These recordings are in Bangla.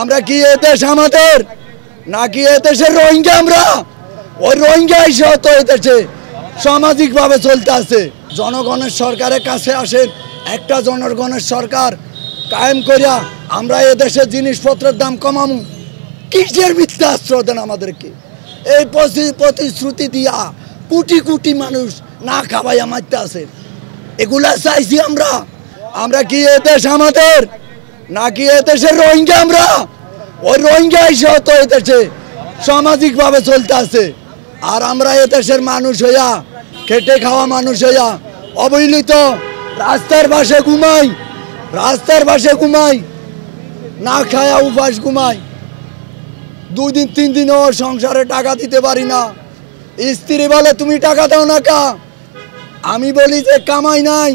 আমরা কি এদেশ আমাদের নাকি এদেশের রোহিঙ্গা? আমরা ওই রোহিঙ্গা হিসেবে তো এদেশে সামাজিকভাবে চলতে আছে। জনগণের সরকারের কাছে আসেন, একটা জনগণের সরকার কায়েম করিয়া আমরা এদেশের জিনিসপত্রের দাম কমামু। কিসের মিথ্যা আশ্রয় দেন আমাদেরকে? এই প্রতিশ্রুতি দিয়া কোটি কোটি মানুষ না খাওয়াইয়া মারতে আছে। এগুলা চাইছি আমরা? আমরা কি এদেশ আমাদের নাকি এদেশের রোহিঙ্গা? আমরা ওই রোহিঙ্গা হিসেবে তো এদেশে সামাজিকভাবে চলতে আছে। আর আমরা এদেশের মানুষ হইয়া, খেটে খাওয়া মানুষ হইয়া অবহেলিত রাস্তার পাশে ঘুমাই, রাস্তার পাশে ঘুমাই, না খায়া উপাস ঘুমাই। 2 দিন 3 দিনও সংসারে টাকা দিতে পারি না। স্ত্রী বলে তুমি টাকা দাও না কা? আমি বলি যে কামাই নাই,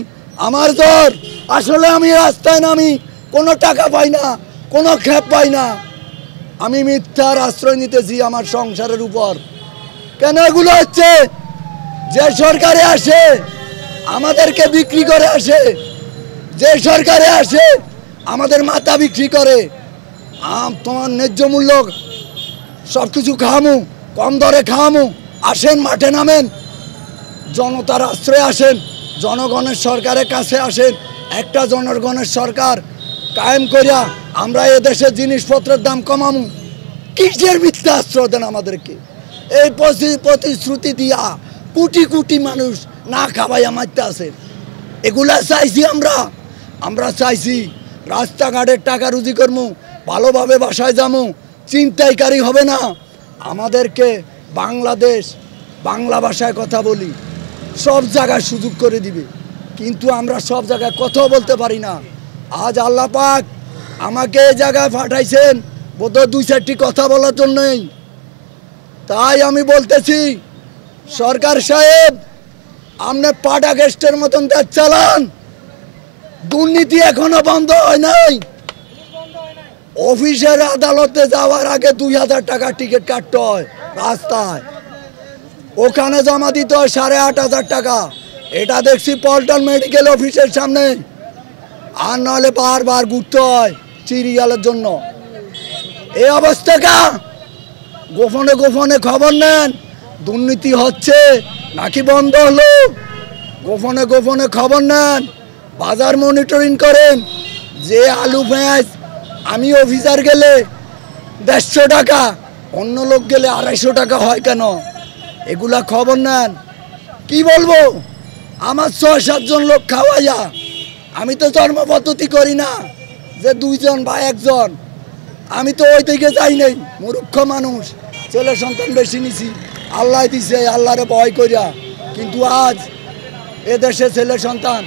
আমার জ্বর। আসলে আমি রাস্তায় নামি, কোনো টাকা পাই না, কোনো খেপ পাই না। আমি মিথ্যার আশ্রয় নিতেছি আমার সংসারের উপর। কেন এগুলো হচ্ছে? যে সরকারে আসে আমাদেরকে বিক্রি করে আসে, যে সরকারে আসে আমাদের মাথা বিক্রি করে। তোমার ন্যায্য মূল্য সব কিছু খাওয়ামু, কম দরে খাওয়ামু, আসেন মাঠে নামেন, জনতার আশ্রয়ে আসেন, জনগণের সরকারের কাছে আসেন। একটা জনগণের সরকার কায়েম করিয়া আমরা এদেশের জিনিসপত্রের দাম কমামু। কিসের মিথ্যা আশ্রয় দেন আমাদেরকে? এই প্রতিশ্রুতি দিয়া কোটি কোটি মানুষ না খাওয়াইয়া মারতে আছে। এগুলা চাইছি আমরা? আমরা চাইছি রাস্তাঘাটের টাকা রুজি করবো, ভালোভাবে বাসায় যাবো, চিন্তাইকারী হবে না। আমাদেরকে বাংলাদেশ বাংলা ভাষায় কথা বলি, সব জায়গায় সুযোগ করে দিবে, কিন্তু আমরা সব জায়গায় কথাও বলতে পারি না। আজ আল্লাহ পাক আমাকে এই জায়গায় পাঠাইছেন বোধহয় 2-4টি কথা বলার জন্যই। তাই আমি বলতেছি, সরকার সাহেব আপনি পাটা গেস্টের মতন দেশ চালান। দুর্নীতি এখনো বন্ধ হয় নাই। অফিসের আদালতে যাওয়ার আগে 2000 টাকা টিকিট কাটতে হয় রাস্তায়, ওখানে জমা দিতে হয় 8500 টাকা। এটা দেখছি পল্টন মেডিকেল অফিসের সামনে। আর নাহলে বারবার ঘুরতে হয় সিরিয়ালের জন্য। এই অবস্থা কা? গোপনে গোপনে খবর নেন দুর্নীতি হচ্ছে নাকি বন্ধ হলো, গোপনে গোপনে খবর নেন, বাজার মনিটরিং করেন। যে আলু পেঁয়াজ আমি অফিসার গেলে 150 টাকা, অন্য লোক গেলে 250 টাকা হয় কেন? এগুলা খবর নেন। কি বলবো, আমার 6-7 জন লোক খাওয়াইয়া, আমি তো জন্ম পদ্ধতি করি না যে 2 জন বা 1 জন। আমি তো ওই দিকে যাই নাই, মূর্খ মানুষ, ছেলে সন্তান বেশি নিছি, আল্লাহ দিছে, আল্লাহরে ভয় করিয়া। কিন্তু আজ এদেশে ছেলে সন্তান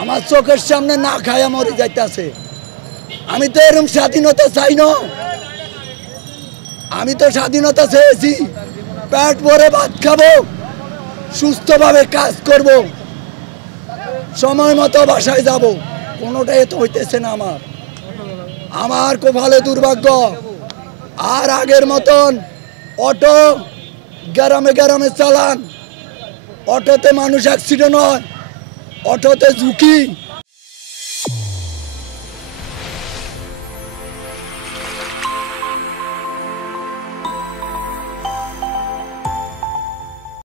আমার চোখের সামনে না খায়া মরে যাইতেছে। আমি তো এরকম স্বাধীনতা চাই না। আমি তো স্বাধীনতা চেয়েছি, পেট ভরে ভাত খাবো, সুস্থভাবে কাজ করব, সময় মতো বাসায় যাব। কোনোটাই তো হইতেছে না আমার কপালে দুর্ভাগ্য। আর আগের মতন অটো গ্রামে চালান, অটোতে মানুষ অ্যাক্সিডেন্ট হয়, অটোতে ঝুঁকি।